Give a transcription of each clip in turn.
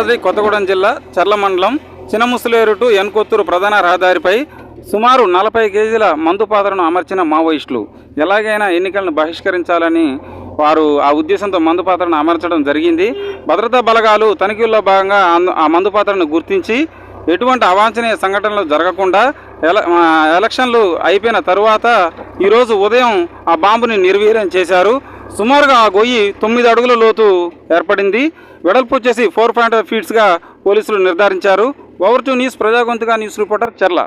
కొత్తగూడెం జిల్లా చర్ల మండలం చినముసలేరు టు ఎన్కొత్తూరు ప్రధాన రహదారిపై సుమారు 40 కేజీల మందు పాత్రను అమర్చిన మావోయిస్టులు ఎలాగైనా ఎన్నికలను బహిష్కరించాలని వారు ఆ ఉద్దేశంతో మందు పాత్రను అమర్చడం జరిగింది. భద్రతా బలగాలు తనిఖీల్లో భాగంగా ఆ మందు పాత్రను గుర్తించి ఎటువంటి అవాంఛనీయ సంఘటనలు జరగకుండా ఎలక్షన్లు అయిపోయిన తరువాత ఈరోజు ఉదయం ఆ బాంబుని నిర్వీర్యం చేశారు. సుమారుగా ఆ గొయ్యి 9 అడుగుల లోతు ఏర్పడింది. వెడల్పు వచ్చేసి 4.5 ఫీట్స్గా పోలీసులు నిర్ధారించారు. ఓవర్ టు న్యూస్, ప్రజాగొంతుగా న్యూస్ రిపోర్టర్ చర్ల.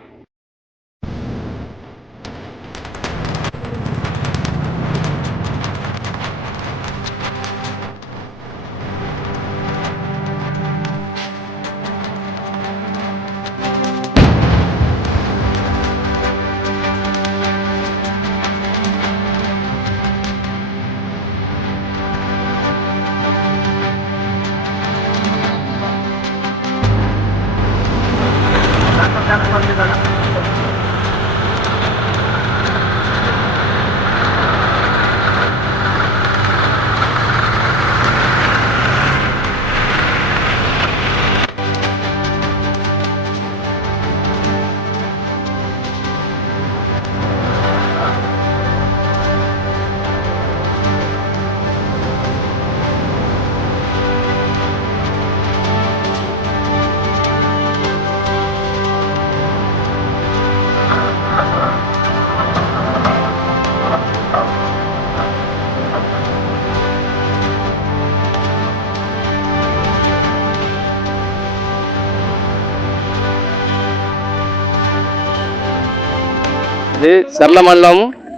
ఇది చర్ల మండలం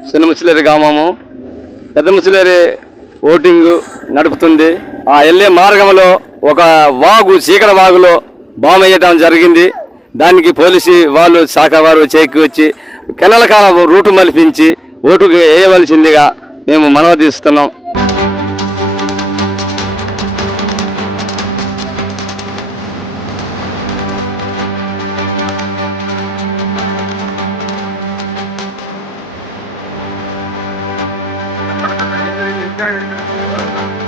చిన్నముసలేరు గ్రామము. పెద్ద ముసలేరు ఓటింగ్ నడుపుతుంది. ఆ వెళ్ళే మార్గంలో ఒక వాగు, చీకటి వాగులో బాంబు వేయడం జరిగింది. దానికి పోలీసు వాళ్ళు శాఖ వారు చేకి వచ్చి కెనల కాలం రూటు మలిపించి ఓటుకు వేయవలసిందిగా మేము మనవి తీస్తున్నాం. Thank you.